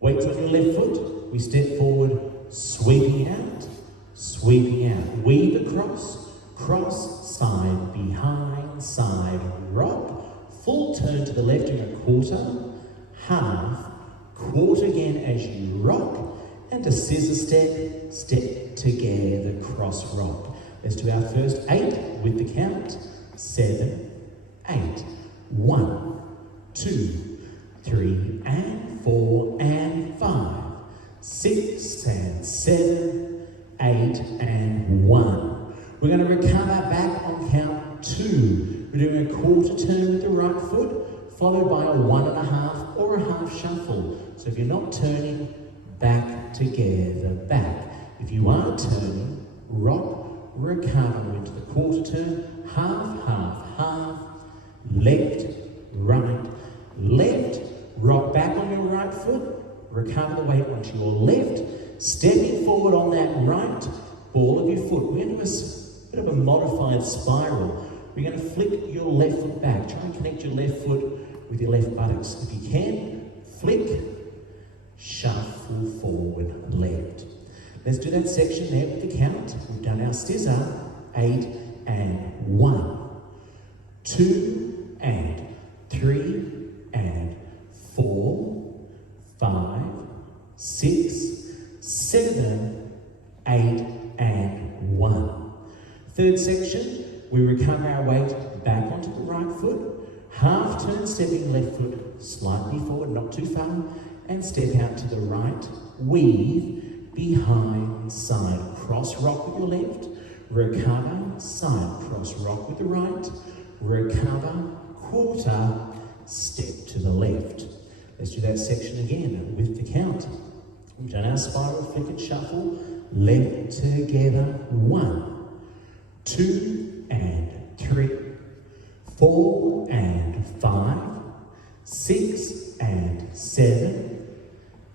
Weights on your left foot, we step forward, sweeping out, weave across, cross, side, behind, side, rock, full turn to the left in a quarter, half, quarter again as you rock, and a scissor step, step together, cross rock. Let's do our first 8 with the count, 7, 8, 1, 2, 3, and 4, and 5, 6, and 7, 8, and 1. We're going to recover back on count 2. We're doing a quarter turn with the right foot, followed by a 1.5 or a half shuffle. So if you're not turning, back together, back. If you are turning, rock, recover into the quarter turn, half, half, half, left, right, left, rock back on your right foot, recover the weight onto your left, stepping forward on that right, ball of your foot. We're going to do a bit of a modified spiral. We're going to flick your left foot back. Try and connect your left foot with your left buttocks. If you can, flick, shuffle forward, left. Let's do that section there with the count. We've done our scissor, 8 and 1, 2 and 3 and 4, 5, 6, 7, 8 and 1. Third section, we recover our weight back onto the right foot, half turn stepping left foot slightly forward, not too far, and step out to the right, weave, behind, side, cross rock with your left, recover, side, cross rock with the right, recover, quarter, step to the left. Let's do that section again with the count. We've done our spiral, flick and shuffle, left together, 1, 2 and 3, 4 and 5, 6 and 7,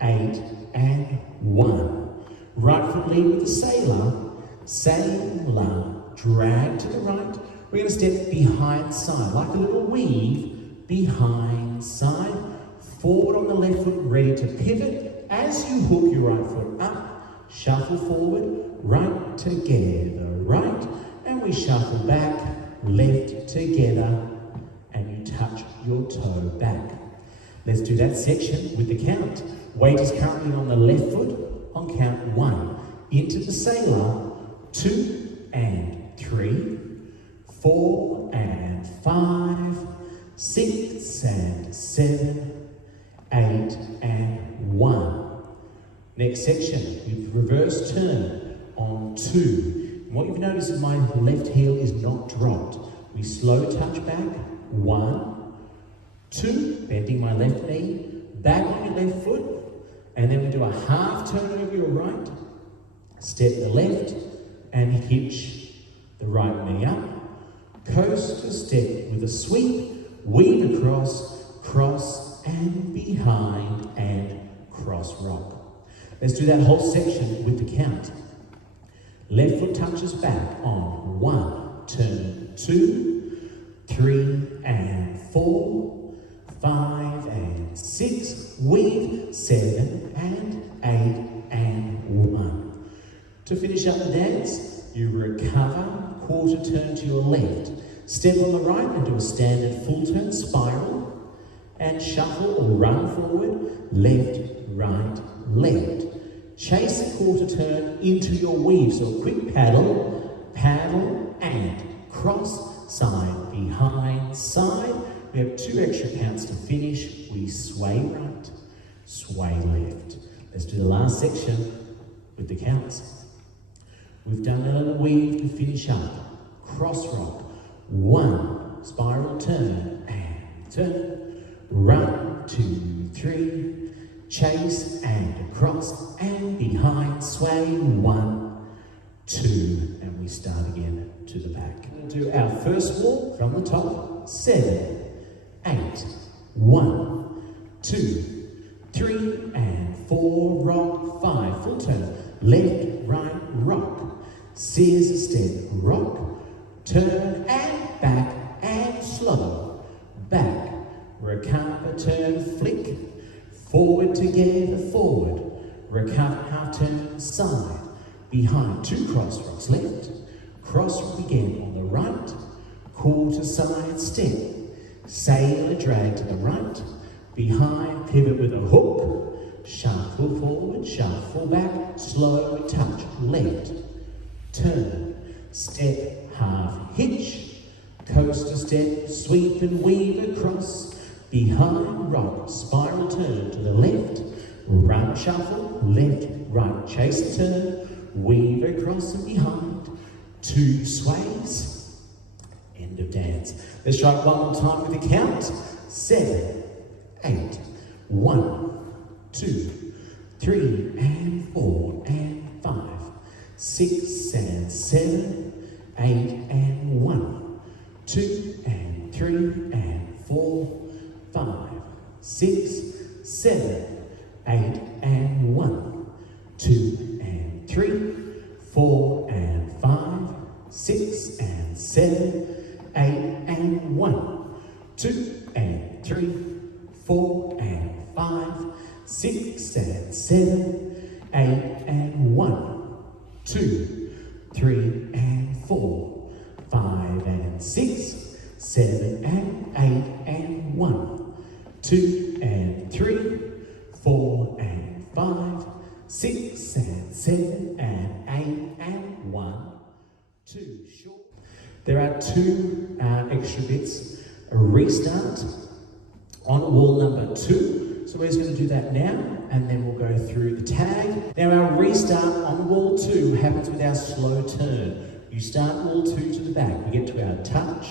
8 and 1. Right foot lead with the sailor, drag to the right. We're going to step behind side, like a little weave, behind side, forward on the left foot, ready to pivot. As you hook your right foot up, shuffle forward, right together, right, and we shuffle back, left together, and you touch your toe back. Let's do that section with the count. Weight is currently on the left foot on count 1. Into the sailor, 2 and 3, 4 and 5, 6 and 7, 8 and 1. Next section, we reverse turn on 2. And what you've noticed is my left heel is not dropped. We slow touch back, 1, 2, bending my left knee, back on your left foot, and then we do a half turn over your right, step the left, and hitch the right knee up, coaster step with a sweep, weave across, cross, and behind, and cross rock. Let's do that whole section with the count. Left foot touches back on 1, turn 2, 3 and 4, 5 and 6, weave, 7 and 8 and 1. To finish up the dance, you recover, quarter turn to your left, step on the right and do a standard full turn spiral, and shuffle or run forward, left, right, left. Chase a quarter turn into your weave, so a quick paddle, paddle and cross, side, behind, side. We have 2 extra counts to finish. We sway right, sway left. Let's do the last section with the counts. We've done a little weave to finish up. Cross rock, 1, spiral turn and turn, run, 2, 3, chase and across and behind, sway, 1, 2, and we start again to the back. We'll do our first wall from the top, 7, 8, 1, 2, 3 and 4, rock, 5, full turn, left, right, rock, scissor step, rock, turn and back and slow, back, recover, turn, flick, Forward together, forward. Recover, half turn, side. Behind, 2 cross rocks, left. Cross rock again on the right. Quarter side step. Sailor drag to the right. Behind, pivot with a hook. Shuffle forward, shuffle back. Slow touch, left. Turn. Step, half hitch. Coaster step, sweep and weave across. Behind, rock, spiral turn to the left. Run, shuffle, left, right, chase turn. Weave across and behind. 2 sways. End of dance. Let's try it one more time with the count. 7, 8, 1, 2, 3, and 4, and 5, 6, and 7, 8, and 1, 2, and 3, and 4, 5, 6, 7, 8, and 1, 2, and 3, 4, and 5, 6, and 7, 8, and 1, 2, and 3, 4, and 5, 6, and 7, 8, and 1, 2, 3, and 4, 5, and 6, 7, and 8, and 1, 2, and 3, 4, and 5, 6, and 7, and 8, and 1, 2. Short. There are 2 extra bits. A restart on wall number 2. So we're just going to do that now, and then we'll go through the tag. Now our restart on wall 2 happens with our slow turn. You start wall 2 to the back. We get to our touch,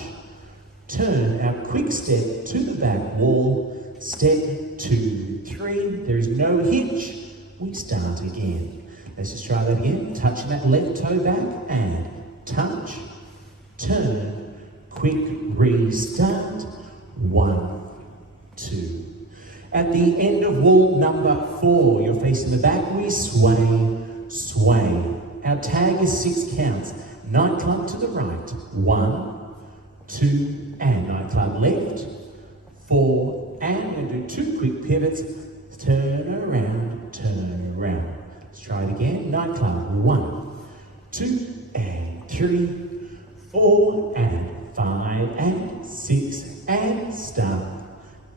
turn, our quick step to the back wall, step 2, 3. There is no hitch. We start again. Let's just try that again. Touching that left toe back and touch, turn, quick restart. 1, 2. At the end of wall number 4, you're facing the back, we sway, sway. Our tag is 6 counts. Nightclub to the right. 1, 2, and nightclub left. 4, and we're going to do 2 quick pivots. Turn around, turn around. Let's try it again. Nightclub. 1, 2, and 3, 4, and 5, and 6, and start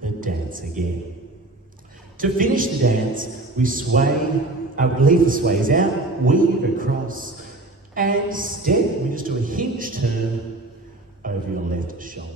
the dance again. To finish the dance, we sway, leave the sways out, weave across, and step. We just do a hinge turn over your left shoulder.